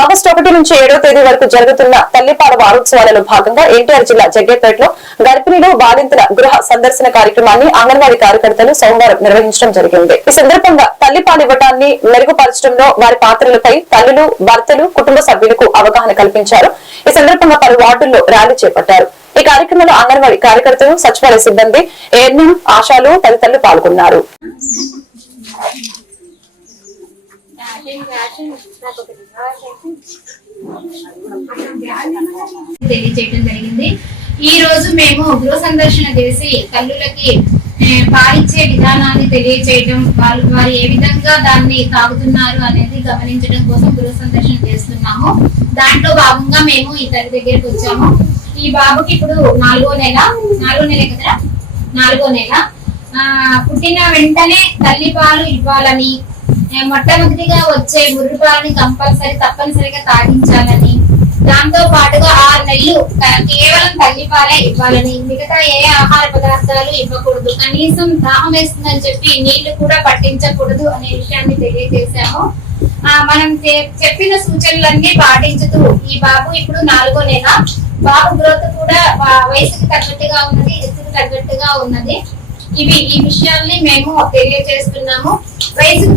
August ఒకటి నుంచి ఏడో తేదీ వరకు జరుగుతున్న తల్లిపాల వారోత్సవాలలో భాగంగా ఎన్టీఆర్ జిల్లా జగ్గేపేటలో గర్భిణీలు బాధితుల గృహ సందర్శన కార్యక్రమాన్ని అంగన్వాడీ కార్యకర్తలు సోమవారం నిర్వహించడం జరిగింది. ఈ సందర్భంగా తల్లిపాలు ఇవ్వటాన్ని మెరుగుపరచడంలో వారి పాత్రలపై తల్లులు భర్తలు కుటుంబ సభ్యులకు అవగాహన కల్పించారు. ఈ సందర్భంగా పలు వార్డుల్లో ర్యాలీ చేపట్టారు. ఈ కార్యక్రమంలో అంగన్వాడీ కార్యకర్తలు సచివాలయ సిబ్బంది ఏఎన్ఎం ఆశాలు తదితరులు పాల్గొన్నారు. తెలియజేయడం జరిగింది. ఈ రోజు మేము గృహ సందర్శన చేసి తల్లులకి పాలిచ్చే విధానాన్ని తెలియజేయడం వాళ్ళు వారు ఏ విధంగా దాన్ని తాగుతున్నారు అనేది గమనించడం కోసం గృహ సందర్శన చేస్తున్నాము. దాంట్లో భాగంగా మేము ఈ తల్లి దగ్గరికి వచ్చాము. ఈ బాబుకి ఇప్పుడు నాలుగో నెల నాలుగో నెల కదా నాలుగో నెల. ఆ, పుట్టిన వెంటనే తల్లి పాలు ఇవ్వాలని మొట్టమొదటిగా వచ్చే మురుగుపాలని కంపల్సరీ తప్పనిసరిగా తాగించాలని. దాంతో పాటుగా ఆరు నెలలు కేవలం తల్లిపాలే ఇవ్వాలని. మిగతా ఏ ఆహార పదార్థాలు ఇవ్వకూడదు. కనీసం దాహం వేస్తుందని చెప్పి నీళ్ళు కూడా పట్టించకూడదు అనే విషయాన్ని తెలియజేశాము. ఆ, మనం చెప్పిన సూచనలన్నీ పాటించుతూ ఈ బాబు ఇప్పుడు నాలుగో నెల. బాబు గ్రోత్ కూడా వయసుకి తగ్గట్టుగా ఉన్నది ఎత్తుకు తగ్గట్టుగా ఉన్నది. ఇవి ఈ విషయాల్ని మేము తెలియజేస్తున్నాము. వయసుకు